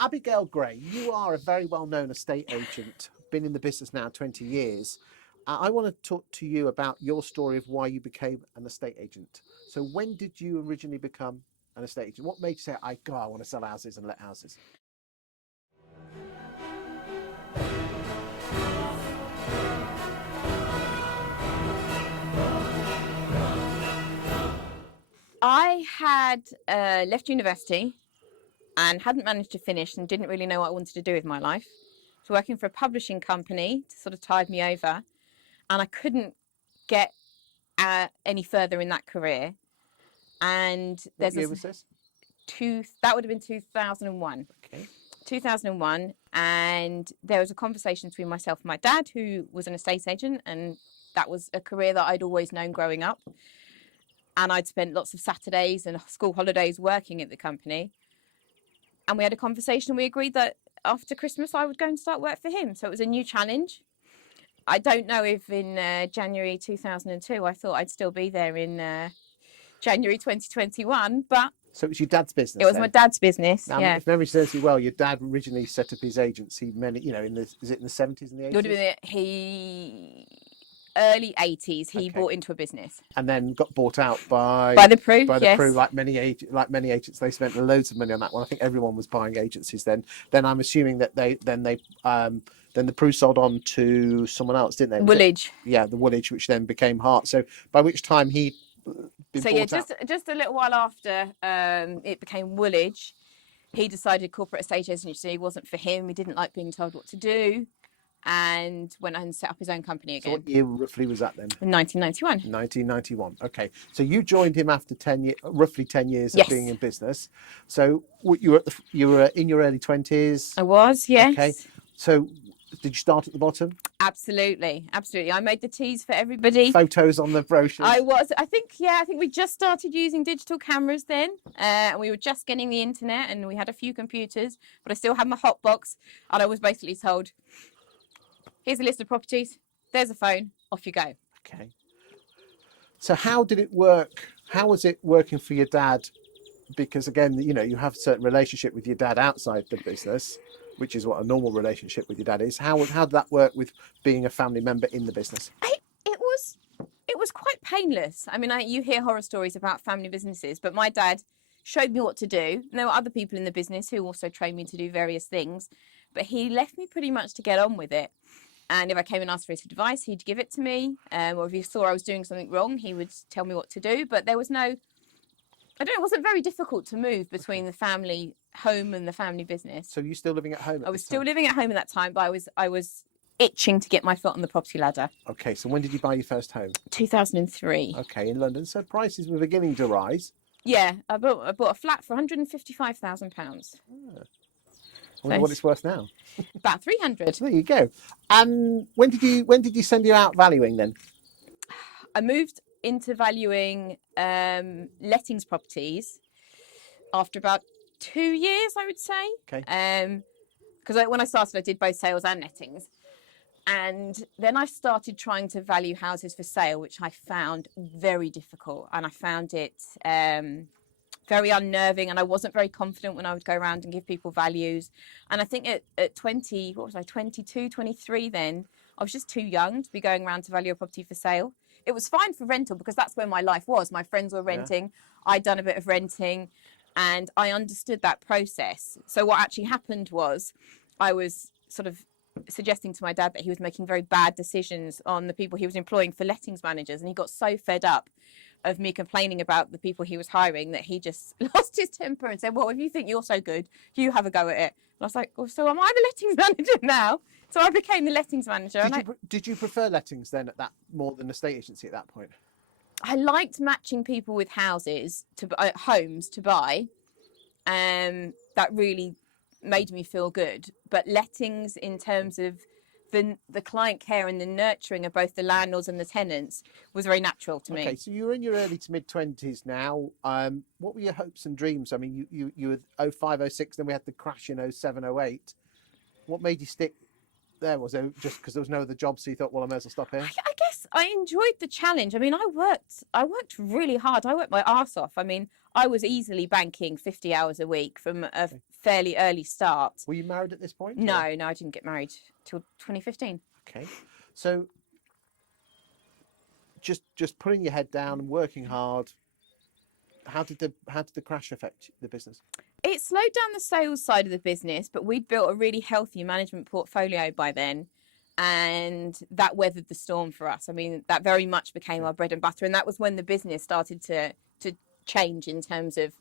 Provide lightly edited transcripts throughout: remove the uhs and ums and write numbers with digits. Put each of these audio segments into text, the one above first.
Abigail Grey, you are a very well-known estate agent, been in the business now 20 years. I want to talk to you about your story of why you became an estate agent. So when did you originally become an estate agent? What made you say, I want to sell houses and let houses? I had left university and hadn't managed to finish and didn't really know what I wanted to do with my life. So working for a publishing company to sort of tide me over, and I couldn't get any further in that career. And What year was this? That would have been 2001. Okay. 2001, and there was a conversation between myself and my dad, who was an estate agent, and that was a career that I'd always known growing up. And I'd spent lots of Saturdays and school holidays working at the company. And we had a conversation. We agreed that after Christmas, I would go and start work for him. So it was a new challenge. I don't know if in January 2002, I thought I'd still be there in January 2021, but So it was your dad's business. it was then? my dad's business. Now, Yeah. if memory serves you well, your dad originally set up his agency is it in the 70s and the 80s? It would have been early 80s. He bought into a business. And then got bought out by the Pru, yes. Pru, like many agents. They spent loads of money on that one. I think everyone was buying agencies then. Then I'm assuming that then the Pru sold on to someone else, didn't they? Woolwich. Yeah, the Woolwich, which then became Hart. So by which time he been So bought out. just a little while after it became Woolwich, he decided corporate estate agency wasn't for him. He didn't like being told what to do, and went and set up his own company So again. what year roughly was that then? In 1991. 1991. Okay, so you joined him after roughly 10 years of Yes. being in business. So you were in your early 20s. I was, yes. Okay. So did you start at the bottom? Absolutely. I made the teas for everybody. Photos on the brochures. I think we just started using digital cameras then, and we were just getting the internet, and we had a few computers, but I still had my hot box, and I was basically told, here's a list of properties, there's a phone, off you go. Okay. So how did it work? How was it working for your dad? Because again, you have a certain relationship with your dad outside the business, which is what a normal relationship with your dad is. How did that work with being a family member in the business? It was quite painless. I mean, you hear horror stories about family businesses, but my dad showed me what to do. And there were other people in the business who also trained me to do various things, but he left me pretty much to get on with it. And if I came and asked for his advice, he'd give it to me. Or if he saw I was doing something wrong, he would tell me what to do. But there was it wasn't very difficult to move between the family home and the family business. So you're still living at home? I was still living at home at that time, but I was itching to get my foot on the property ladder. Okay, so when did you buy your first home? 2003. Okay, in London. So prices were beginning to rise. Yeah, I bought a flat for £155,000. I wonder what it's worth now. About 300. There you go. And when did you send you out valuing then? I moved into valuing lettings properties after about 2 years, I would say. Okay. Because when I started, I did both sales and lettings. And then I started trying to value houses for sale, which I found very difficult. And I found it very unnerving. And I wasn't very confident when I would go around and give people values. And I think at 22, 23 then, I was just too young to be going around to value a property for sale. It was fine for rental because that's where my life was. My friends were renting. Yeah. I'd done a bit of renting and I understood that process. So what actually happened was I was sort of suggesting to my dad that he was making very bad decisions on the people he was employing for lettings managers. And he got so fed up of me complaining about the people he was hiring that he just lost his temper and said, well, if you think you're so good, you have a go at it. And I was like, well, so am I the lettings manager now? So I became the lettings manager. Did you prefer lettings then at that more than estate agency at that point? I liked matching people with homes to buy. That really made me feel good. But lettings in terms of the client care and the nurturing of both the landlords and the tenants was very natural to me. Okay, so you're in your early to mid-20s now. What were your hopes and dreams? I mean, you were 05, 06, then we had the crash in 07, 08. What made you stick there? Was it just because there was no other job, so you thought, well, I may as well stop here? I guess guess I enjoyed the challenge. I mean, I worked really hard. I worked my arse off. I mean, I was easily banking 50 hours a week from a fairly early start. Were you married at this point? No, I didn't get married till 2015. Okay. So just putting your head down and working hard. How did the crash affect the business? It slowed down the sales side of the business, but we'd built a really healthy management portfolio by then, and that weathered the storm for us. I mean, that very much became our bread and butter, and that was when the business started to change in terms of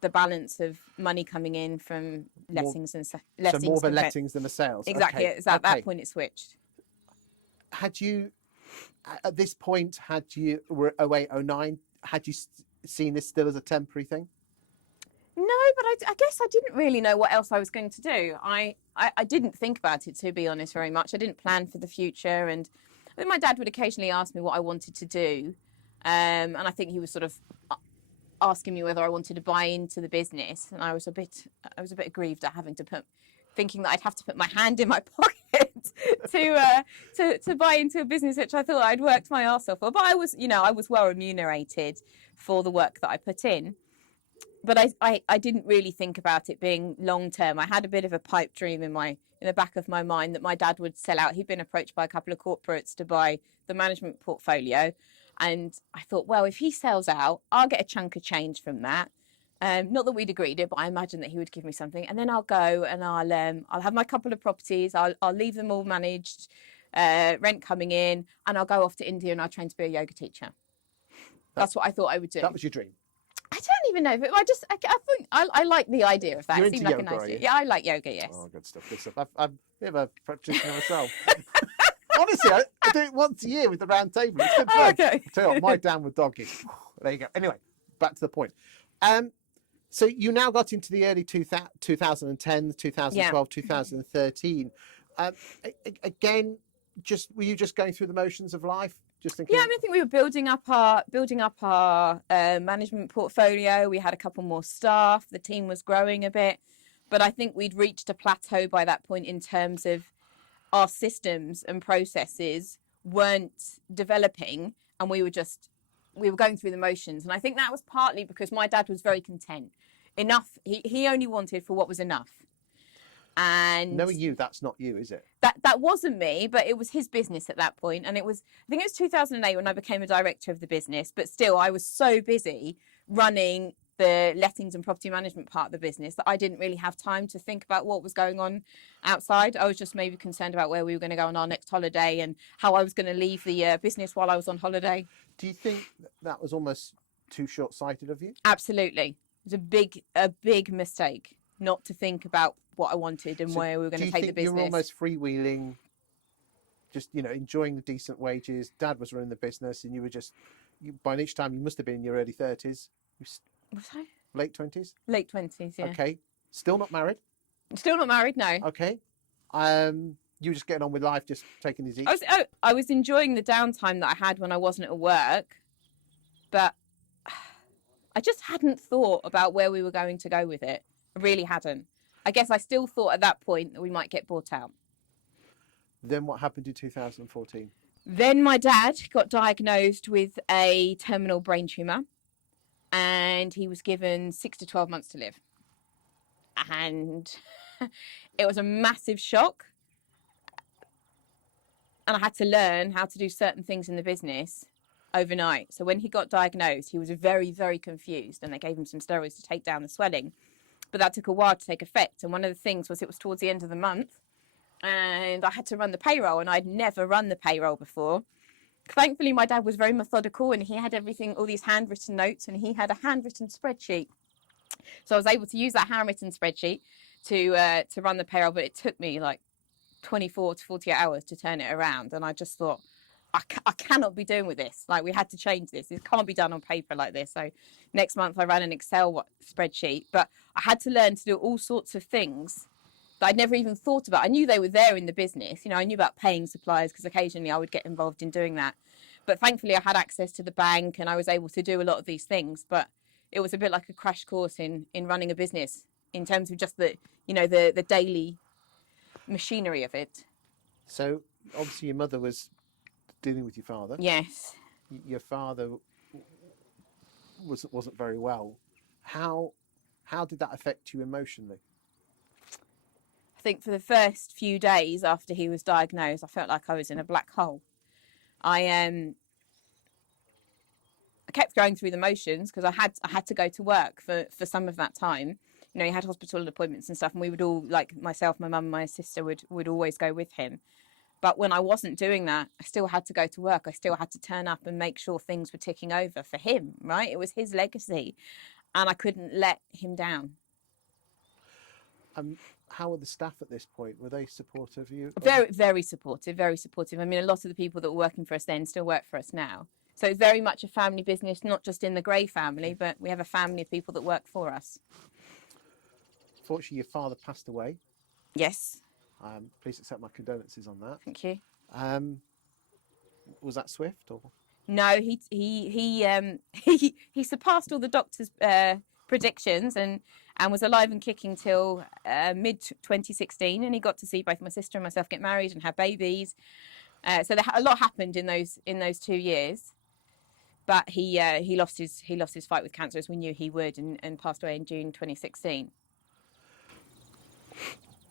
the balance of money coming in from lettings and lettings. So more of a lettings than a sales. Exactly. Okay. At that point it switched. Had you, at this point, were 08, 09, had you seen this still as a temporary thing? No, but I guess I didn't really know what else I was going to do. I didn't think about it, to be honest, very much. I didn't plan for the future. And I think my dad would occasionally ask me what I wanted to do. And I think he was sort of asking me whether I wanted to buy into the business. And I was a bit aggrieved at thinking that I'd have to put my hand in my pocket to buy into a business which I thought I'd worked my arse off for. But I was well remunerated for the work that I put in. But I didn't really think about it being long term. I had a bit of a pipe dream in the back of my mind that my dad would sell out. He'd been approached by a couple of corporates to buy the management portfolio. And I thought, well, if he sells out, I'll get a chunk of change from that. Not that we'd agreed it, but I imagined that he would give me something. And then I'll go and I'll have my couple of properties. I'll leave them all managed, rent coming in, and I'll go off to India and I'll train to be a yoga teacher. That's what I thought I would do. That was your dream. I don't even know, but I think I like the idea of that. You're it seemed into like yoga, a nice are you? Yeah, I like yoga, yes. Oh, good stuff, good stuff. I'm a bit of a practitioner myself. Honestly, I do it once a year with the round table. It's good fun. Okay. I tell you what, my downward dog is. There you go. Anyway, back to the point. So you now got into the early 2010, 2012, 2013. Again, were you just going through the motions of life? Just thinking. Yeah, I think we were building up our management portfolio. We had a couple more staff. The team was growing a bit, but I think we'd reached a plateau by that point in terms of our systems and processes weren't developing, and we were going through the motions. And I think that was partly because my dad was very content. Enough. He only wanted for what was enough. And knowing you, that's not you, is it? That wasn't me, but it was his business at that point. And I think it was 2008 when I became a director of the business, but still I was so busy running the lettings and property management part of the business that I didn't really have time to think about what was going on outside. I was just maybe concerned about where we were going to go on our next holiday and how I was going to leave the business while I was on holiday. Do you think that was almost too short-sighted of you? Absolutely. It was a big mistake not to think about what I wanted and where we were going to take the business. You were almost freewheeling, just enjoying the decent wages. Dad was running the business, and you were just. By each time, you must have been in your early 30s. Was I? Late 20s. Late 20s, yeah. Okay, still not married. Still not married, no. Okay, you were just getting on with life, just taking it easy. I was enjoying the downtime that I had when I wasn't at work, but I just hadn't thought about where we were going to go with it. I really hadn't. I guess I still thought at that point that we might get bought out. Then what happened in 2014? Then my dad got diagnosed with a terminal brain tumour, and he was given 6 to 12 months to live. And it was a massive shock. And I had to learn how to do certain things in the business overnight. So when he got diagnosed, he was very, very confused, and they gave him some steroids to take down the swelling. But that took a while to take effect. And one of the things was it was towards the end of the month, and I had to run the payroll, and I'd never run the payroll before. Thankfully, my dad was very methodical, and he had everything, all these handwritten notes, and he had a handwritten spreadsheet. So I was able to use that handwritten spreadsheet to run the payroll, but it took me like 24 to 48 hours to turn it around. And I just thought, I cannot be doing with this. Like, we had to change this. It can't be done on paper like this. So next month I ran an Excel spreadsheet, but I had to learn to do all sorts of things that I'd never even thought about. I knew they were there in the business. I knew about paying suppliers because occasionally I would get involved in doing that. But thankfully I had access to the bank and I was able to do a lot of these things. But it was a bit like a crash course in running a business in terms of just the daily machinery of it. So obviously your mother was dealing with your father. Yes. Your father wasn't very well. How did that affect you emotionally? I think for the first few days after he was diagnosed, I felt like I was in a black hole. I kept going through the motions because I had to go to work for some of that time. You know, he had hospital appointments and stuff, and we would all, like myself, my mum, my sister would always go with him. But when I wasn't doing that, I still had to go to work. I still had to turn up and make sure things were ticking over for him, right? It was his legacy, and I couldn't let him down. How were the staff at this point? Were they supportive of you? Very, very supportive, very supportive. I mean, a lot of the people that were working for us then still work for us now. So it's very much a family business, not just in the Grey family, but we have a family of people that work for us. Fortunately, your father passed away. Yes. Please accept my condolences on that. Thank you. Was that swift or? No, he surpassed all the doctors' predictions and was alive and kicking till mid 2016, and he got to see both my sister and myself get married and have babies. So a lot happened in those 2 years, but he lost his fight with cancer, as we knew he would, and passed away in June 2016.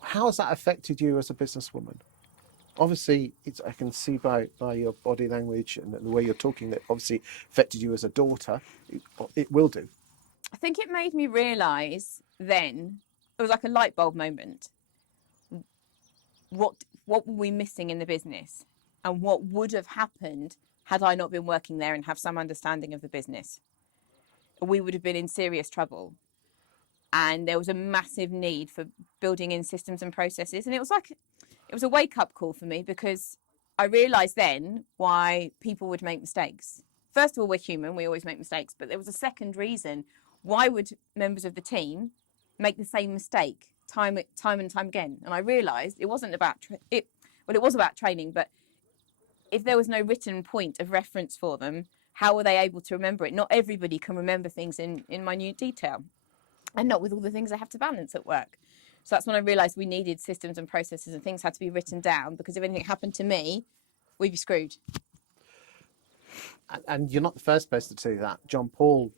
How has that affected you as a businesswoman? Obviously, I can see by your body language and the way you're talking that obviously affected you as a daughter. It will do. I think it made me realise then, it was like a light bulb moment. What were we missing in the business, and what would have happened had I not been working there and have some understanding of the business? We would have been in serious trouble, and there was a massive need for building in systems and processes. And it was a wake-up call for me, because I realised then why people would make mistakes. First of all, we're human, we always make mistakes, but there was a second reason. Why would members of the team make the same mistake time and time again? And I realised it wasn't about it was about training, but if there was no written point of reference for them, how were they able to remember it? Not everybody can remember things in minute detail, and not with all the things they have to balance at work. So that's when I realised we needed systems and processes, and things had to be written down, because if anything happened to me, we'd be screwed. And you're not the first person to do that. John Paul,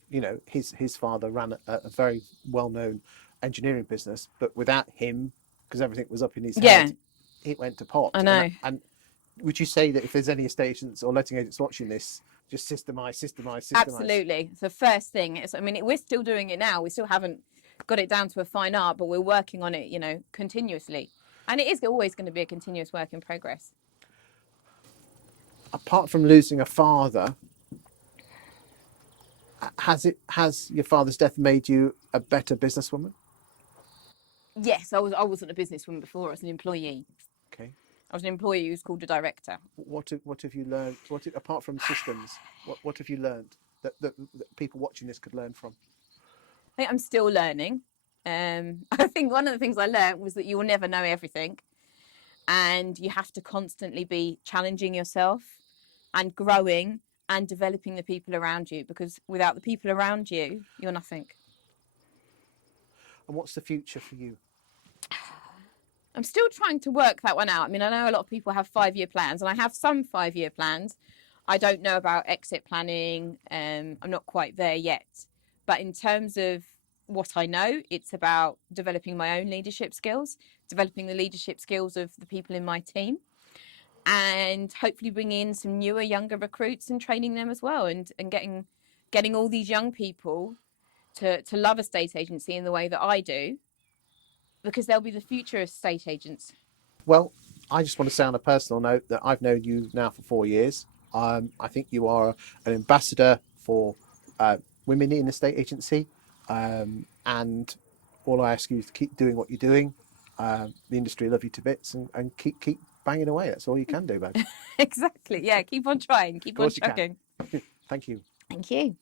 his father ran a very well-known engineering business, but without him, because everything was up in his head, it went to pot. I know. And would you say that if there's any estate agents or letting agents watching this, just systemize? Absolutely. It's the first thing. We're still doing it now. We still haven't got it down to a fine art, but we're working on it, continuously. And it is always going to be a continuous work in progress. Apart from losing a father, has your father's death made you a better businesswoman? Yes, I wasn't a businesswoman before. I was an employee. Okay. I was an employee who was called a director. What have you learned? Apart from systems, what have you learned that people watching this could learn from? I think I'm still learning. I think one of the things I learned was that you will never know everything, and you have to constantly be challenging yourself and growing and developing the people around you, because without the people around you, you're nothing. And what's the future for you? I'm still trying to work that one out. I know a lot of people have 5-year plans, and I have some 5-year plans. I don't know about exit planning. I'm not quite there yet. But in terms of what I know, it's about developing my own leadership skills, developing the leadership skills of the people in my team, and hopefully bringing in some newer, younger recruits and training them as well, and getting all these young people to love a estate agency in the way that I do, because they'll be the future of estate agents. Well, I just want to say on a personal note that I've known you now for 4 years. I think you are an ambassador for women in estate agency, and all I ask you is to keep doing what you're doing. The industry love you to bits, and keep banging away. That's all you can do, babe. Exactly. Yeah, keep on trying, keep on chugging. Thank you. Thank you.